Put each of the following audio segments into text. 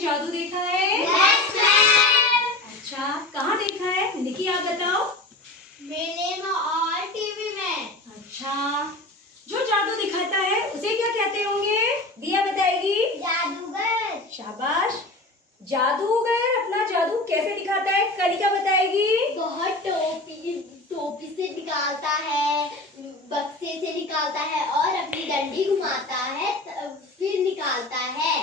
जादू देखा है? Yes, ma'am. अच्छा, कहाँ देखा है? निकी आप बताओ। मेले में और टीवी में। अच्छा, जो जादू दिखाता है उसे क्या कहते होंगे? दिया बताएगी। जादूगर। शाबाश। जादूगर अपना जादू कैसे दिखाता है? कलिका बताएगी। बहुत टोपी से निकालता है, बक्से से निकालता है और अपनी डंडी घुमाता है, फिर निकालता है।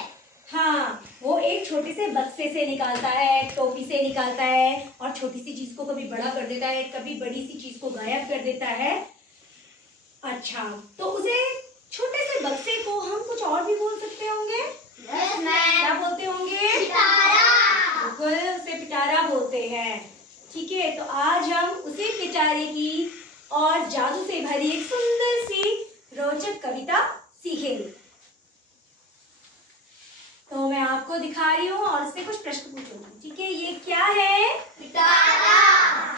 हाँ, वो एक छोटे से बक्से से निकालता है, टोपी से निकालता है और छोटी सी चीज को कभी बड़ा कर देता है, कभी बड़ी सी चीज को गायब कर देता है। अच्छा, तो उसे छोटे से बक्से को हम कुछ और भी बोल सकते होंगे। Yes, क्या ma'am. बोलते होंगे? पिटारा। बिल्कुल, उसे पिटारा बोलते हैं। ठीक है, तो आज हम उसी पिटारे की और जादू से भरी एक सुंदर सी रोचक कविता सीखेंगे। तो मैं आपको दिखा रही हूँ और इससे कुछ प्रश्न पूछूंगी। ठीक है, ये क्या है? पिटारा।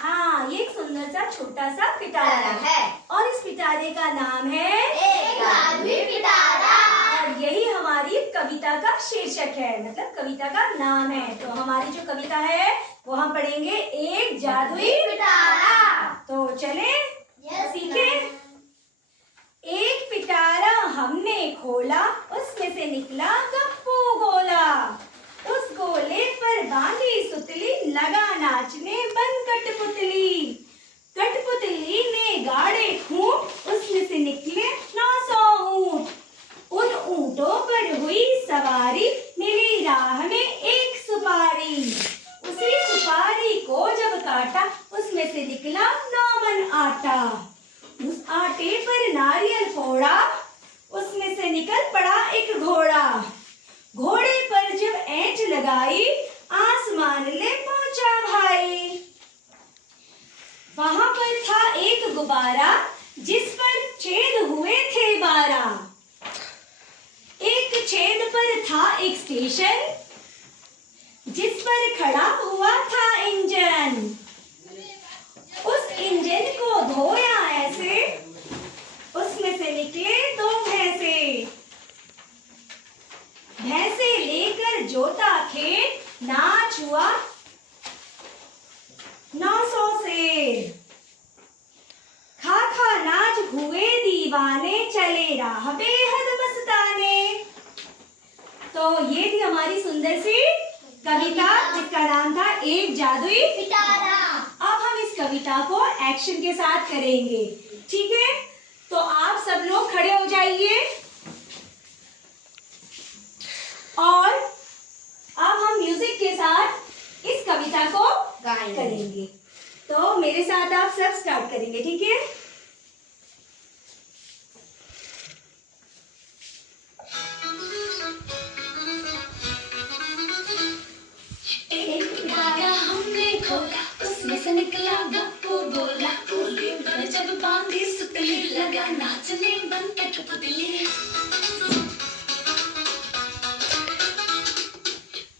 हाँ, ये एक सुंदर सा छोटा सा पिटारा है और इस पिटारे का नाम है एक जादुई पिटारा। और यही हमारी कविता का शीर्षक है, मतलब कविता का नाम है। तो हमारी जो कविता है वो हम पढ़ेंगे एक जादुई पिटारा। तो चले Yes, सीखे। ma'am. एक पिटारा हमने खोला, उसमें से निकला गप्पू गोला। उस गोले पर बांधी सुतली, लगा नाचने बन कठपुतली। कठपुतली ने गाड़े खूंट, उसमें से निकले 900 ऊंट। उन ऊंटों पर हुई सवारी, मिली राह में एक सुपारी। उसी सुपारी को जब काटा, उसमें से निकला 9 मन आटा। उस आटे पर नारियल फोड़ा, उसमें से निकल पड़ा एक घोड़ा। घोड़े पर जब ऐंठ लगाई, आसमान ले पहुंचा भाई। वहां पर था एक गुब्बारा, जिस पर छेद हुए थे 12। एक छेद पर था एक स्टेशन, जिस पर खड़ा हुआ था इंजन। उस इंजन को धोया ऐसे, उसमें से निकले 2 भैंसे। भैंसे लेकर जोता खेत, नाच हुआ 900 शेर। खा खा नाच हुए दीवाने, चले राह बेहद मस्ताने। तो ये थी हमारी सुंदर सी कविता, जिसका नाम था एक जादुई पिटारा। अब हम इस कविता को एक्शन के साथ करेंगे। ठीक है, तो आप सब लोग खड़े हो जाइए और अब हम म्यूजिक के साथ इस कविता को करेंगे। तो मेरे साथ आप सब स्टार्ट करेंगे। ठीक है, एक पिटारा हमने खोला, उसमें से निकला गप्पू गोला। गोले पर जब बांधी सुतली, लगा नाचने बन कठपुतली।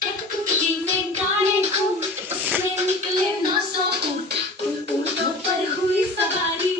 कठपुतली में गाड़े खूंट, उसमें निकले 900 ऊंट। उन ऊंटों पर हुई सवारी,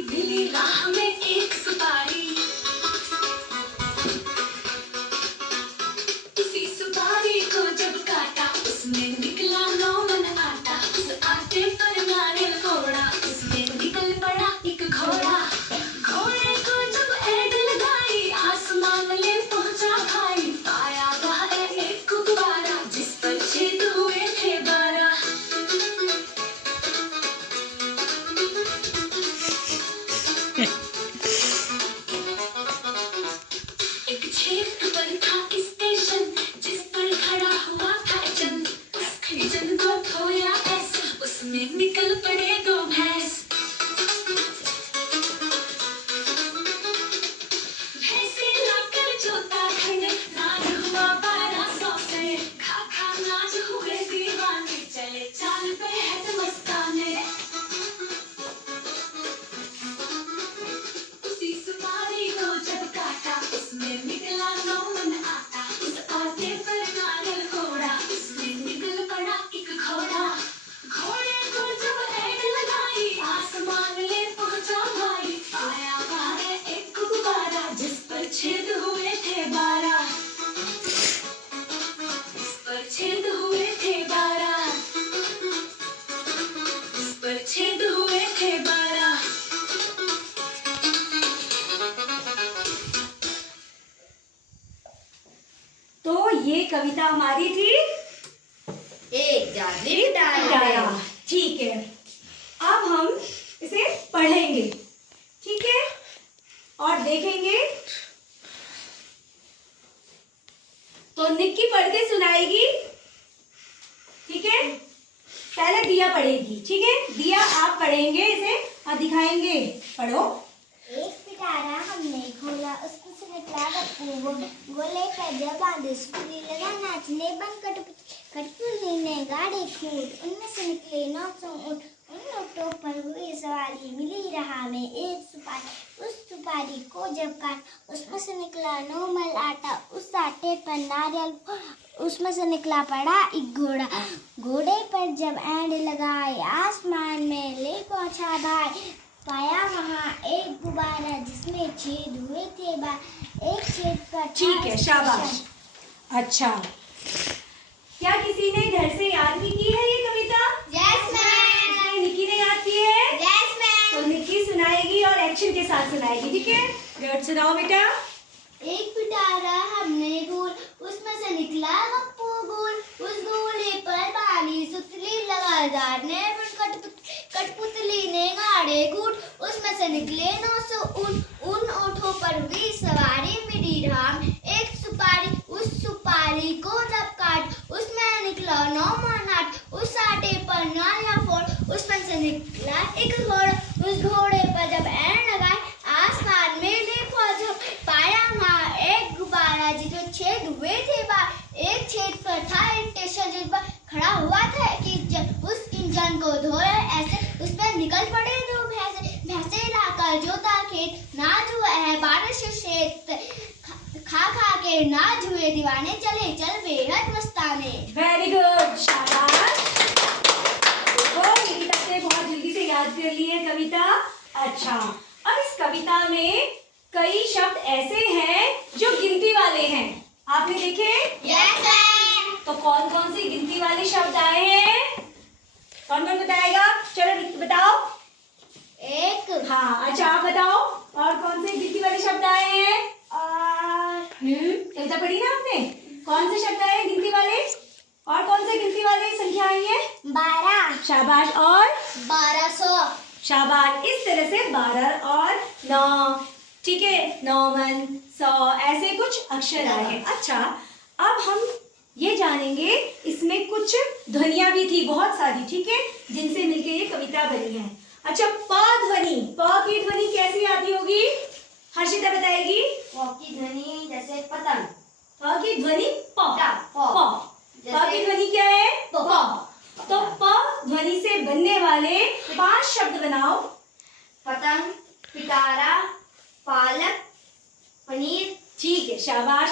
कविता हमारी थी एक जादू पिटारा। ठीक है, अब हम इसे पढ़ेंगे, ठीक है, और देखेंगे। तो निक्की पढ़ के सुनाएगी, ठीक है। पहले दिया पढ़ेगी, ठीक है। दिया आप पढ़ेंगे इसे और दिखाएंगे। पढ़ो। एक पिटारा हमने खोला, उसमें से निकला गप्पू। गोले पर जब बांधे सुतली लगा नाचने, बन कठपुतली ने गाड़े खूंट। उनमें से निकले 900 ऊँट, उन ऊँटों पर हुई सवारी। मिली राह में एक सुपारी, उस सुपारी को जब काट, उसमें से निकला 9 मल आटा। उस आटे पर नारियल, उसमें से निकला पड़ा एक घोड़ा। घोड़े पर जब ऐंड लगाए, आसमान में ले पहुंचा भाई। पाया वहाँ एक गुब्बारा, जिसमें छेद हुए थे बार। एक छेद पर ठीक है, शाबाश। अच्छा, क्या किसी ने घर से याद भी की है ये कविता? Yes ma'am. निक्की ने याद की है? Yes ma'am. तो निक्की सुनाएगी और एक्शन के साथ सुनाएगी, ठीक है। गुड, सुनाओ बेटा। एक पिटारा हमने गोल, उसमें से निकला गप्पू गोल। उस गोले पर बाली सुतली लगातार ने कठपुतली ने गाड़े कूट। उसमें से निकले 900 ऊँट, उन ऊँटों पर हुई सवारी। मिली राह में एक सुपारी, उस सुपारी को जब काट, उसमें निकला 9 मन आट। उस आटे पर नारियल फोड़, उसमें से निकला एक घोड़ा। उस घोड़े पर जब ऐन लगाए, आसमान में ले पहुंचा। पाया वहाँ एक गुब्बारा, जिसमें छेद हुए थे बार। एक छेद पर था एक स्टेशन, जिस पर खड़ा हुआ था कि उस इंजन को धोए ऐसे। उस पर निकल पड़े 2 भैंसे, भैंसे लाकर जोता खेत। नाच हुआ है बारिश से, खा खा के नाच हुए दीवाने। चले चल बेहद मस्ताने। वेरी गुड, शाबाश। देखो, निकिता ने बहुत जल्दी से याद कर ली है कविता। अच्छा, अब इस कविता में कई शब्द ऐसे हैं जो गिनती वाले हैं। आपने देखे? Yes ma'am. तो कौन कौन सी गिनती वाले शब्द आए हैं? कौन कौन बताएगा? चलो बताओ। एक। हाँ, अच्छा आप बताओ, और कौन से गिनती वाले शब्द आए हैं? और कविता पढ़ी ना आपने? कौन से शब्द आए हैं गिनती वाले? और कौन से गिनती वाले संख्या आई है? 12। शाबाश। और 1200। शाबाश। इस तरह से 12 और 9, ठीक है, 9 मन 100, ऐसे कुछ अक्षर आए हैं। अच्छा, अब हम ये जानेंगे, इसमें कुछ ध्वनियां भी थी बहुत सारी, ठीक है, जिनसे मिलके ये कविता बनी है। अच्छा, प ध्वनि, प की ध्वनि कैसी आती होगी? हर्षिता बताएगी। प की ध्वनि जैसे पतंग। प की ध्वनि प। प की ध्वनि क्या है? प। तो प ध्वनि से बनने वाले 5 शब्द बनाओ। पतंग, पिटारा, पालक, पनीर। ठीक है, शाबाश।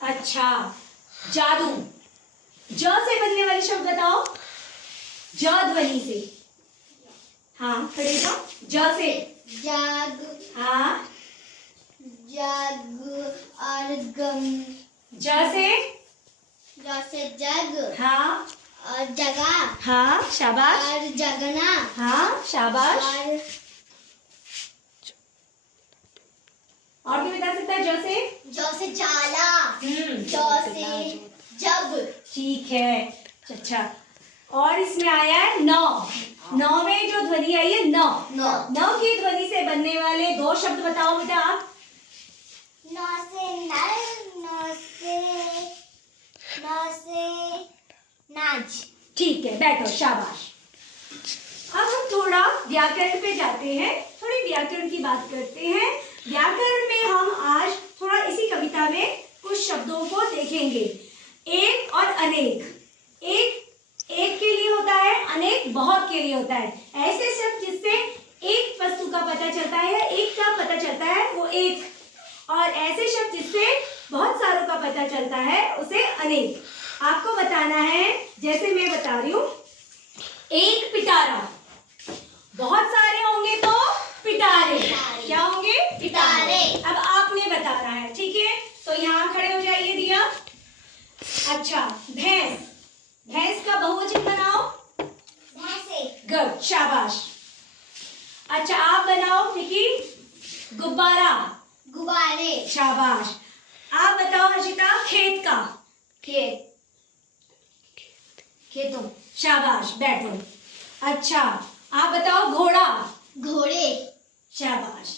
अच्छा, जादू, ज से बनने वाले शब्द बताओ। ज ध्वनि से। हाँ, खड़े जाओ। ज से। जग। हाँ, जग और गम। ज से। जैसे जग हाँ, और जगह हाँ, शाबाश। और जगना हाँ, शाबाश। और और भी बता सकता है ज से? जैसे जाला। जैसे जग। ठीक है। अच्छा, और इसमें आया है 9। 9 में जो ध्वनि आई है 9। नौ। 9 की ध्वनि से बनने वाले 2 शब्द बताओ बेटा आप। 9 से नर, 9 से नाच। ठीक है, बैठो, शाबाश। अब हम थोड़ा व्याकरण पे जाते हैं, थोड़ी व्याकरण की बात करते हैं। व्याकरण में हम आज थोड़ा इसी कविता में कुछ शब्दों को देखेंगे। एक और अनेक। एक के लिए होता है, अनेक बहुत के लिए होता है। ऐसे शब्द जिससे एक वस्तु का पता चलता है या एक का पता चलता है, वो एक। और ऐसे शब्द जिससे बहुत सारों का पता चलता है, उसे अनेक। आपको बताना है, जैसे मैं बता रही हूँ, एक पिटारा, बहुत सारे होंगे तो पिटारे। क्या होंगे? पिटारे। अब आपने बताना है, ठीक है। तो यहाँ खड़े हो जाइए दिया। अच्छा, भैंस, भैंस का बहुवचन बनाओ। भैंसे। गुड, शाबाश। अच्छा, आप बनाओ निकी। गुब्बारा। गुब्बारे। शाबाश। आप बताओ हर्षिता, खेत का। खेत, खेतों। शाबाश, बैठो। अच्छा, आप बताओ घोड़ा। घोड़े। शाबाश,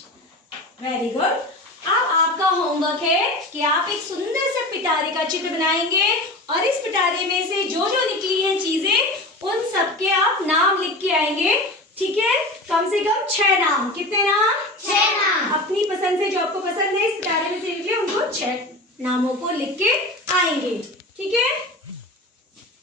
वेरी गुड। अब आपका होमवर्क है कि आप एक सुंदर से पिटारे का चित्र बनाएंगे और इस पिटारे में से जो जो निकली हैं चीजें उन सबके आप नाम लिख के आएंगे। ठीक है, कम से कम 6 नाम। कितने नाम? 6 नाम। अपनी पसंद से, जो आपको पसंद है इस पिटारे में से निकले उनको 6 नामों को लिख के आएंगे। ठीक है।